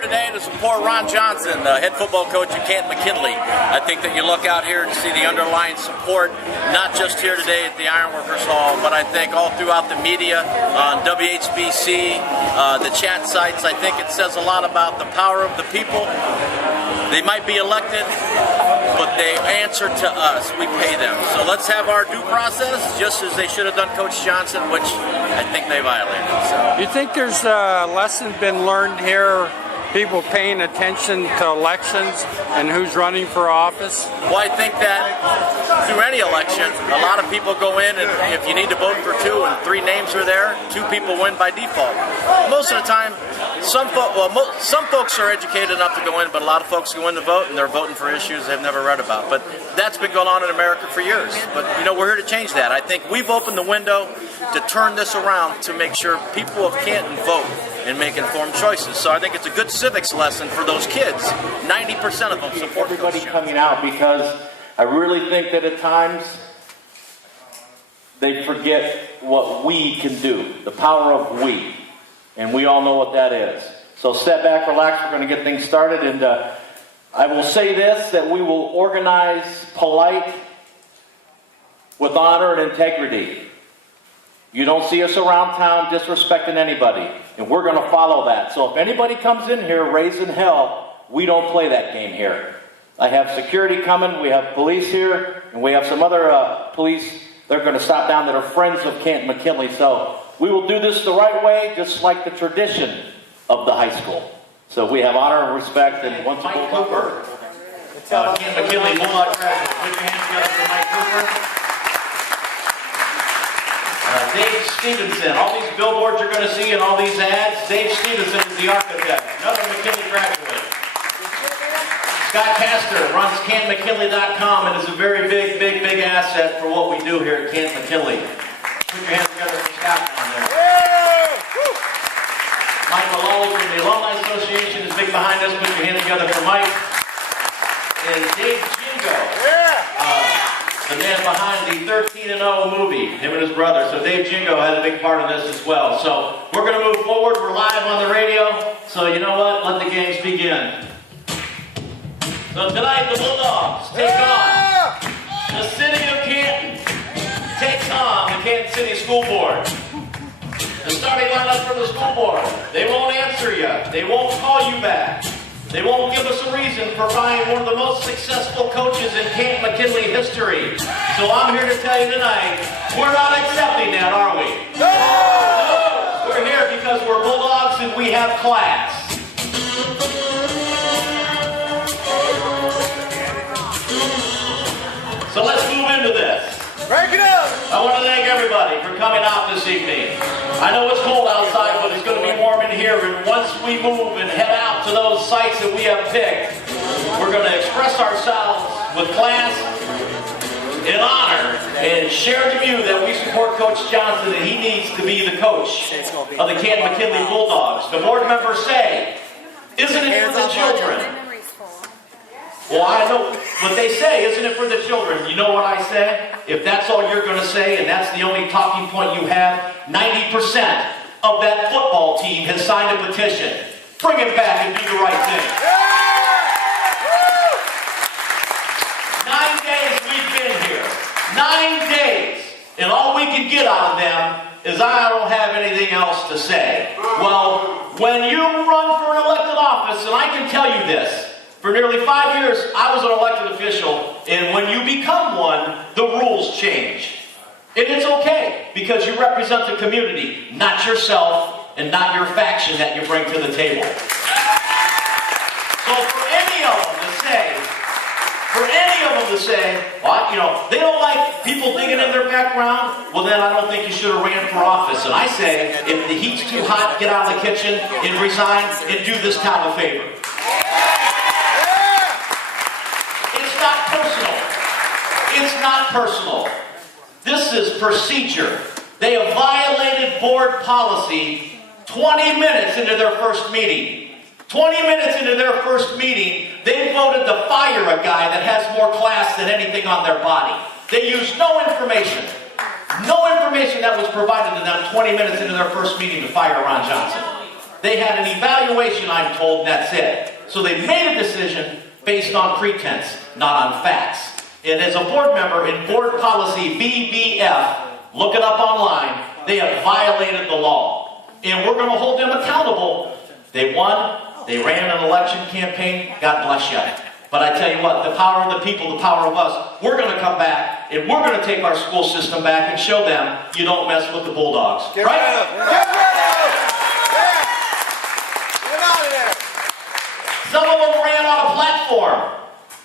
here today to support Ron Johnson, the head football coach at Canton McKinley. I think that you look out here and see the underlying support, not just here today at the Ironworkers Hall, but I think all throughout the media, on WHBC, the chat sites. I think it says a lot about the power of the people. They might be elected, but they answer to us. We pay them. So let's have our due process, just as they should have done Coach Johnson, which I think they violated. So. You think there's a lesson been learned here, people paying attention to elections and who's running for office? Well, I think that through any election, a lot of people go in, and if you need to vote for 2 and 3 names are there, 2 people win by default. Most of the time, some folks are educated enough to go in, but a lot of folks go in to vote, and they're voting for issues they've never read about. But that's been going on in America for years. But, we're here to change that. I think we've opened the window to turn this around to make sure people of Canton vote and make informed choices. So I think it's a good civics lesson for those kids. 90% of them support everybody coming out, because I really think that at times they forget what we can do, the power of we. And we all know what that is. So step back, relax, we're going to get things started. And I will say this, that we will organize polite with honor and integrity. You don't see us around town disrespecting anybody, and we're going to follow that. So if anybody comes in here raising hell, we don't play that game here. I have security coming, we have police here, and we have some other police. They're going to stop down that are friends of Canton McKinley. So we will do this the right way, just like the tradition of the high school. So we have honor and respect. And once Mike Cooper, Canton McKinley Bulldog President. Put your hands together for Mike Cooper. Dave Stevenson. All these billboards you're going to see and all these ads, Dave Stevenson is the architect. Another McKinley graduate. Scott Castor runs CantonMcKinley.com and is a very big asset for what we do here at Canton McKinley. Put your hands together for Scott on there. Mike Maloney from the Alumni Association is big behind us. Put your hands together for Mike. And Dave Jingo. The man behind the 13-0 movie, him and his brother. So Dave Jingo has a big part of this as well. So we're going to move forward. We're live on the radio. So you know what? Let the games begin. So tonight the Bulldogs take on the city of Canton. Takes on the Canton City School Board. The starting lineup for the school board. They won't answer you. They won't call you back. They won't give us a reason for buying one of the most successful coaches in Canton McKinley history. So I'm here to tell you tonight, we're not accepting that, are we? No! We're here because we're Bulldogs and we have class. So let's move into this. Break it up! I want to thank everybody for coming out this evening. I know it's cold outside, but it's going to be warm in here. And once we move and head out to those sites that we have picked, we're going to express ourselves with class and honor and share the view that we support Coach Johnson, and he needs to be the coach of the Canton McKinley Bulldogs. The board members say, isn't it for the children? Well, I know what they say, isn't it for the children? You know what I say? If that's all you're going to say, and that's the only talking point you have, 90% of that football team has signed a petition. Bring it back and do the right thing. 9 days we've been here. 9 days. And all we can get out of them is I don't have anything else to say. Well, when you run for an elected office, and I can tell you this, for nearly 5 years, I was an elected official, and when you become one, the rules change. And it's okay, because you represent the community, not yourself, and not your faction that you bring to the table. So for any of them to say, well, they don't like people digging in their background, well then I don't think you should have ran for office. And I say, if the heat's too hot, get out of the kitchen and resign and do this town a favor. It's not personal. This is procedure. They have violated board policy 20 minutes into their first meeting. 20 minutes into their first meeting, they voted to fire a guy that has more class than anything on their body. They used no information that was provided to them 20 minutes into their first meeting to fire Ron Johnson. They had an evaluation, I'm told, and that's it. So they made a decision based on pretense, not on facts. And as a board member in board policy BBF, look it up online, they have violated the law. And we're going to hold them accountable. They won, they ran an election campaign, God bless you. But I tell you what, the power of the people, the power of us, we're going to come back and we're going to take our school system back and show them you don't mess with the Bulldogs. Get right? rid of them. Get rid of them. Yeah. Get out of there. Some of them ran on a platform.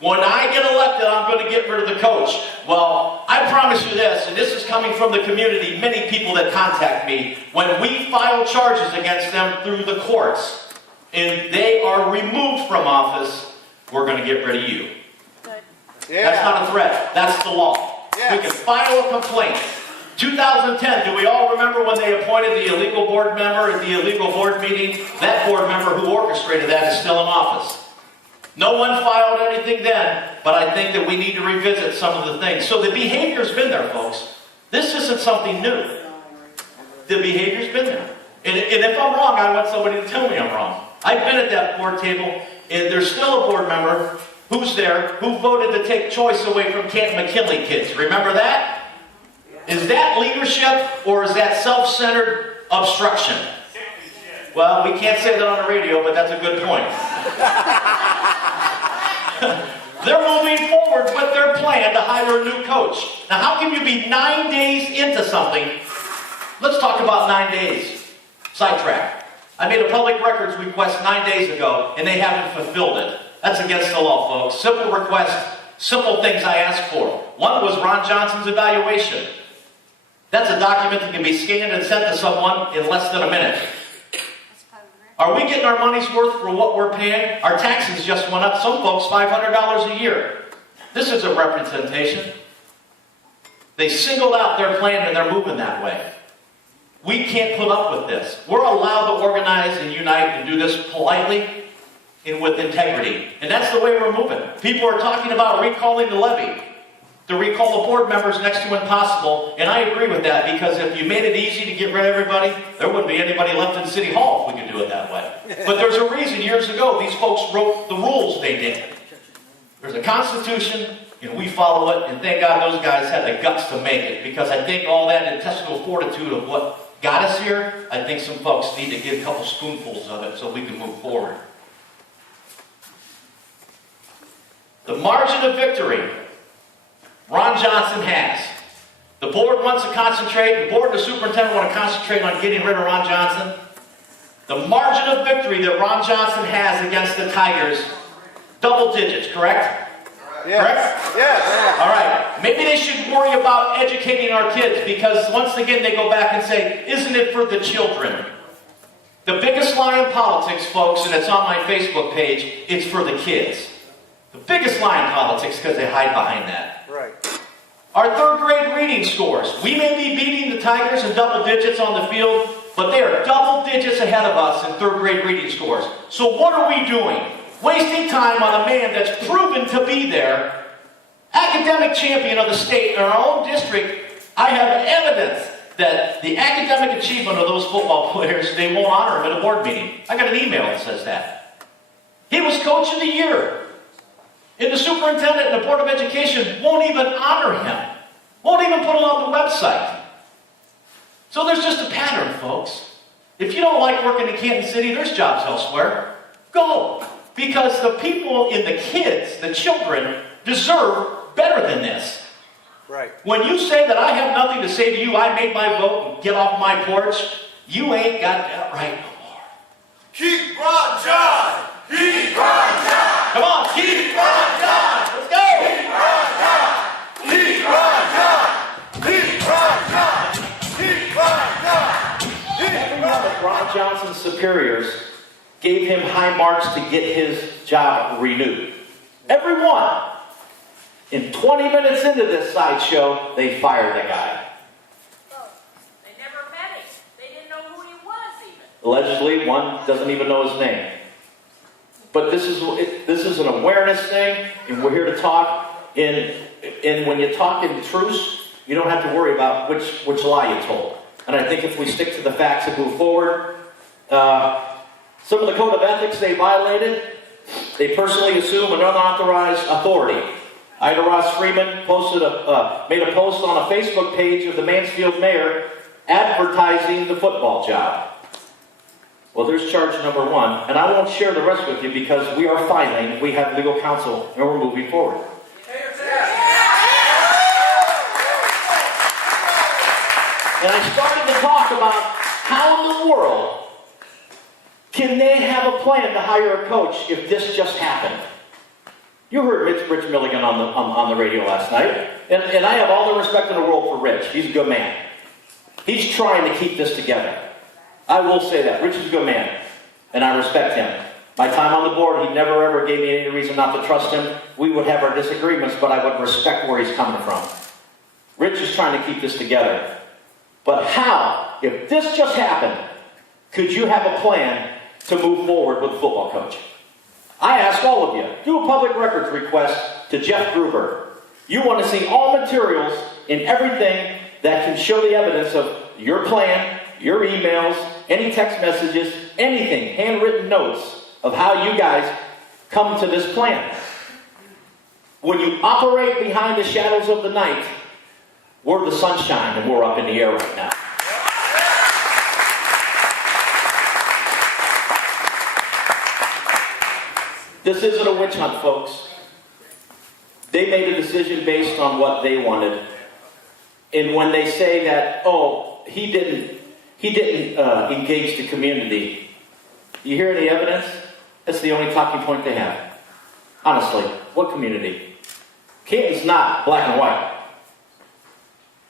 When I get elected, I'm going to get rid of the coach. Well, I promise you this, and this is coming from the community, many people that contact me, when we file charges against them through the courts, and they are removed from office, we're going to get rid of you. Yeah. That's not a threat. That's the law. Yes. We can file a complaint. 2010, do we all remember when they appointed the illegal board member at the illegal board meeting? That board member who orchestrated that is still in office. No one filed anything then, but I think that we need to revisit some of the things. So the behavior's been there, folks. This isn't something new. The behavior's been there. And if I'm wrong, I want somebody to tell me I'm wrong. I've been at that board table, and there's still a board member who's there who voted to take choice away from Canton McKinley kids. Remember that? Is that leadership or is that self-centered obstruction? Well, we can't say that on the radio, but that's a good point. They're moving forward with their plan to hire a new coach. Now, how can you be 9 days into something? Let's talk about 9 days. Sidetrack. I made a public records request 9 days ago, and they haven't fulfilled it. That's against the law, folks. Simple request, simple things I asked for. One was Ron Johnson's evaluation. That's a document that can be scanned and sent to someone in less than a minute. Are we getting our money's worth for what we're paying? Our taxes just went up. Some folks, $500 a year. This is a representation. They singled out their plan and they're moving that way. We can't put up with this. We're allowed to organize and unite and do this politely and with integrity. And that's the way we're moving. People are talking about recalling the levy. To recall the board members next to impossible, and I agree with that, because if you made it easy to get rid of everybody, there wouldn't be anybody left in City Hall if we could do it that way. But there's a reason years ago these folks wrote the rules they did. There's a constitution, and we follow it, and thank God those guys had the guts to make it, because I think all that intestinal fortitude of what got us here, I think some folks need to get a couple spoonfuls of it so we can move forward. The margin of victory Ron Johnson has. The board wants to concentrate, the board and the superintendent want to concentrate on getting rid of Ron Johnson. The margin of victory that Ron Johnson has against the Tigers, double digits, correct? Yes. Correct? Yes. All right. Maybe they should worry about educating our kids, because once again they go back and say, isn't it for the children? The biggest lie in politics, folks, and it's on my Facebook page, it's for the kids. The biggest lie in politics, because they hide behind that. Right. Our third grade reading scores. We may be beating the Tigers in double digits on the field, but they are double digits ahead of us in third grade reading scores. So what are we doing? Wasting time on a man that's proven to be there, academic champion of the state in our own district. I have evidence that the academic achievement of those football players, they won't honor him at a board meeting. I got an email that says that. He was coach of the year. And the superintendent and the Board of Education won't even honor him. Won't even put it on the website. So there's just a pattern, folks. If you don't like working in Canton City, there's jobs elsewhere. Go. Because the people and the kids, the children, deserve better than this. Right. When you say that I have nothing to say to you, I made my vote and get off my porch, you ain't got that right no more. Keep Ron John! Keep Ron John! Come on, keep Ron John! Let's go! Keep Ron John! Keep Ron John! Keep Ron John! Keep Ron John! Every one of Ron Johnson's superiors gave him high marks to get his job renewed. Every one. In 20 minutes into this sideshow, they fired the guy. They never met him. They didn't know who he was even. Allegedly, one doesn't even know his name. But this is an awareness thing, and we're here to talk. And when you talk in truce, you don't have to worry about which lie you told. And I think if we stick to the facts and move forward, Some of the code of ethics they violated, they personally assume an unauthorized authority. Ida Ross Freeman made a post on a Facebook page of the Mansfield mayor advertising the football job. Well, there's charge number one, and I won't share the rest with you because we are filing, we have legal counsel, and we're moving forward. And I started to talk about how in the world can they have a plan to hire a coach if this just happened. You heard Rich Milligan on the radio last night, and I have all the respect in the world for Rich. He's a good man. He's trying to keep this together. I will say that. Rich is a good man, and I respect him. My time on the board, he never ever gave me any reason not to trust him. We would have our disagreements, but I would respect where he's coming from. Rich is trying to keep this together. But how, if this just happened, could you have a plan to move forward with a football coach? I ask all of you, do a public records request to Jeff Gruber. You want to see all materials and everything that can show the evidence of your plan, your emails, any text messages, anything, handwritten notes of how you guys come to this plan. When you operate behind the shadows of the night, we're the sunshine and we're up in the air right now. This isn't a witch hunt, folks. They made a decision based on what they wanted. And when they say that, oh, he didn't engage the community, you hear any evidence? That's the only talking point they have. Honestly, what community? Canton's not black and white.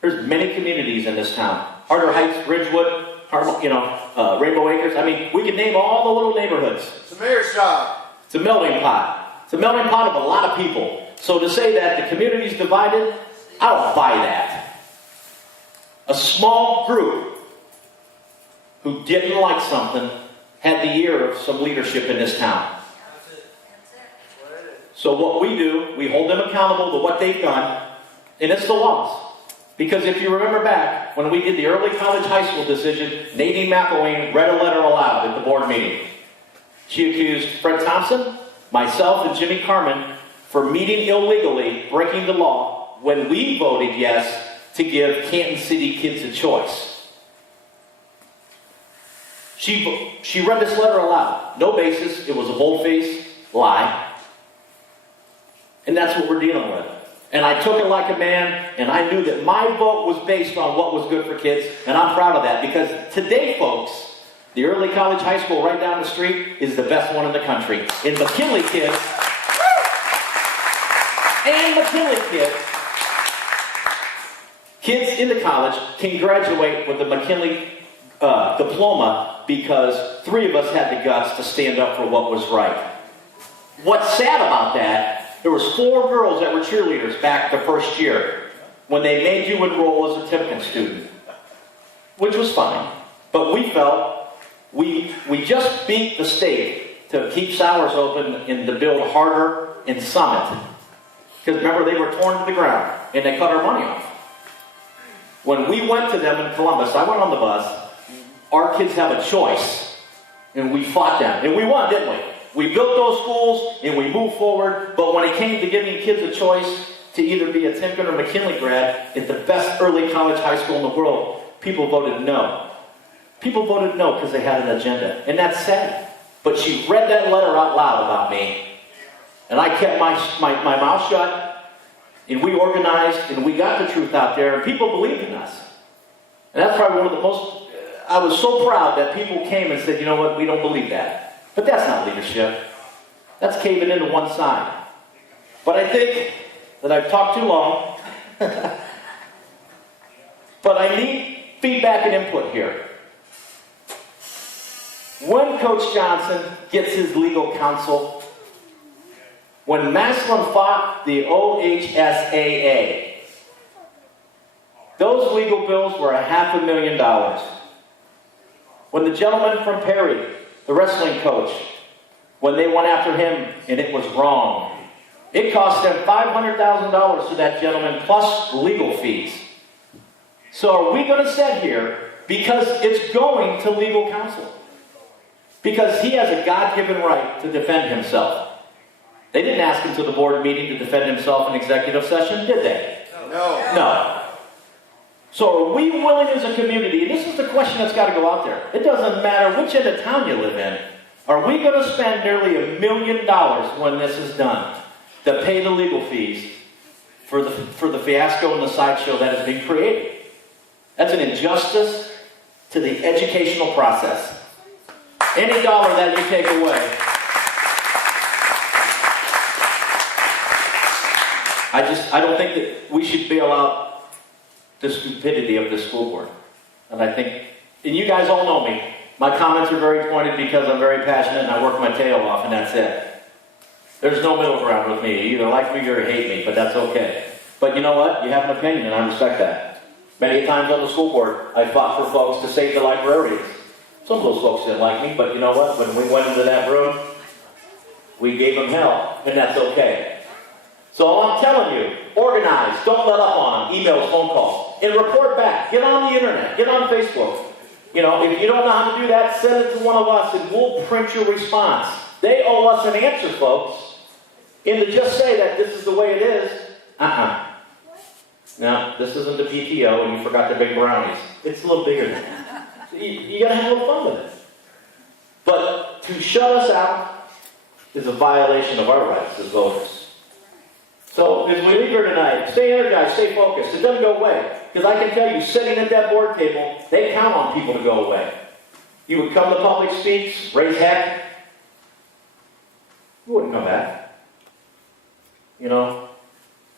There's many communities in this town. Harder Heights, Ridgewood, Rainbow Acres. I mean, we can name all the little neighborhoods. It's the mayor's job. It's a melting pot. It's a melting pot of a lot of people. So to say that the community's divided, I don't buy that. A small group who didn't like something had the ear of some leadership in this town. So what we do, we hold them accountable to what they've done, and it's the laws. Because if you remember back, when we did the early college high school decision, Nadine McElwain read a letter aloud at the board meeting. She accused Fred Thompson, myself, and Jimmy Carmen for meeting illegally, breaking the law, when we voted yes to give Canton City kids a choice. She read this letter aloud. No basis. It was a bold-faced lie. And that's what we're dealing with. And I took it like a man, and I knew that my vote was based on what was good for kids, and I'm proud of that, because today, folks, the early college high school right down the street is the best one in the country. And McKinley kids, kids into college can graduate with the McKinley diploma because 3 of us had the guts to stand up for what was right. What's sad about that, there was 4 girls that were cheerleaders back the first year when they made you enroll as a Timken student, which was fine. But we felt we just beat the state to keep Sowers open and to build Harder and Summit. Because remember, they were torn to the ground and they cut our money off. When we went to them in Columbus, I went on the bus, our kids have a choice. And we fought them. And we won, didn't we? We built those schools and we moved forward. But when it came to giving kids a choice to either be a Timken or McKinley grad at the best early college high school in the world, people voted no. People voted no because they had an agenda. And that's sad. But she read that letter out loud about me. And I kept my mouth shut. And we organized and we got the truth out there. And people believed in us. And that's probably one of the most... I was so proud that people came and said, you know what, we don't believe that. But that's not leadership. That's caving into one side. But I think that I've talked too long. But I need feedback and input here. When Coach Johnson gets his legal counsel, when Maslin fought the OHSAA, those legal bills were $500,000. When the gentleman from Perry, the wrestling coach, when they went after him and it was wrong, it cost them $500,000 to that gentleman plus legal fees. So are we going to sit here because it's going to legal counsel? Because he has a God-given right to defend himself. They didn't ask him to the board meeting to defend himself in executive session, did they? No. No. So are we willing as a community, and this is the question that's got to go out there. It doesn't matter which end of town you live in. Are we going to spend nearly $1 million when this is done to pay the legal fees for the fiasco and the sideshow that is being created? That's an injustice to the educational process. Any dollar that you take away, I don't think that we should bail out the stupidity of the school board. And I think, and you guys all know me, my comments are very pointed because I'm very passionate and I work my tail off and that's it. There's no middle ground with me. You either like me or hate me, but that's okay. But you know what? You have an opinion and I respect that. Many times on the school board, I fought for folks to save the librarians. Some of those folks didn't like me, but you know what? When we went into that room, we gave them hell, and that's okay. So all I'm telling you, organize, don't let up on them, emails, phone calls, and report back. Get on the internet, get on Facebook. You know, if you don't know how to do that, send it to one of us and we'll print your response. They owe us an answer, folks. And to just say that this is the way it is, Now, this isn't the PTO and you forgot the big brownies. It's a little bigger than that. So you gotta have a little fun with it. But to shut us out is a violation of our rights as voters. So, as we leave here tonight, stay energized, stay focused. It doesn't go away. Because I can tell you, sitting at that board table, they count on people to go away. You would come to public speaks, raise heck, you wouldn't come back. You know?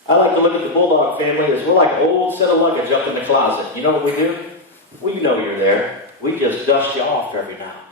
I like to look at the Bulldog family as we're like an old set of luggage up in the closet. You know what we do? We know you're there. We just dust you off every now and then.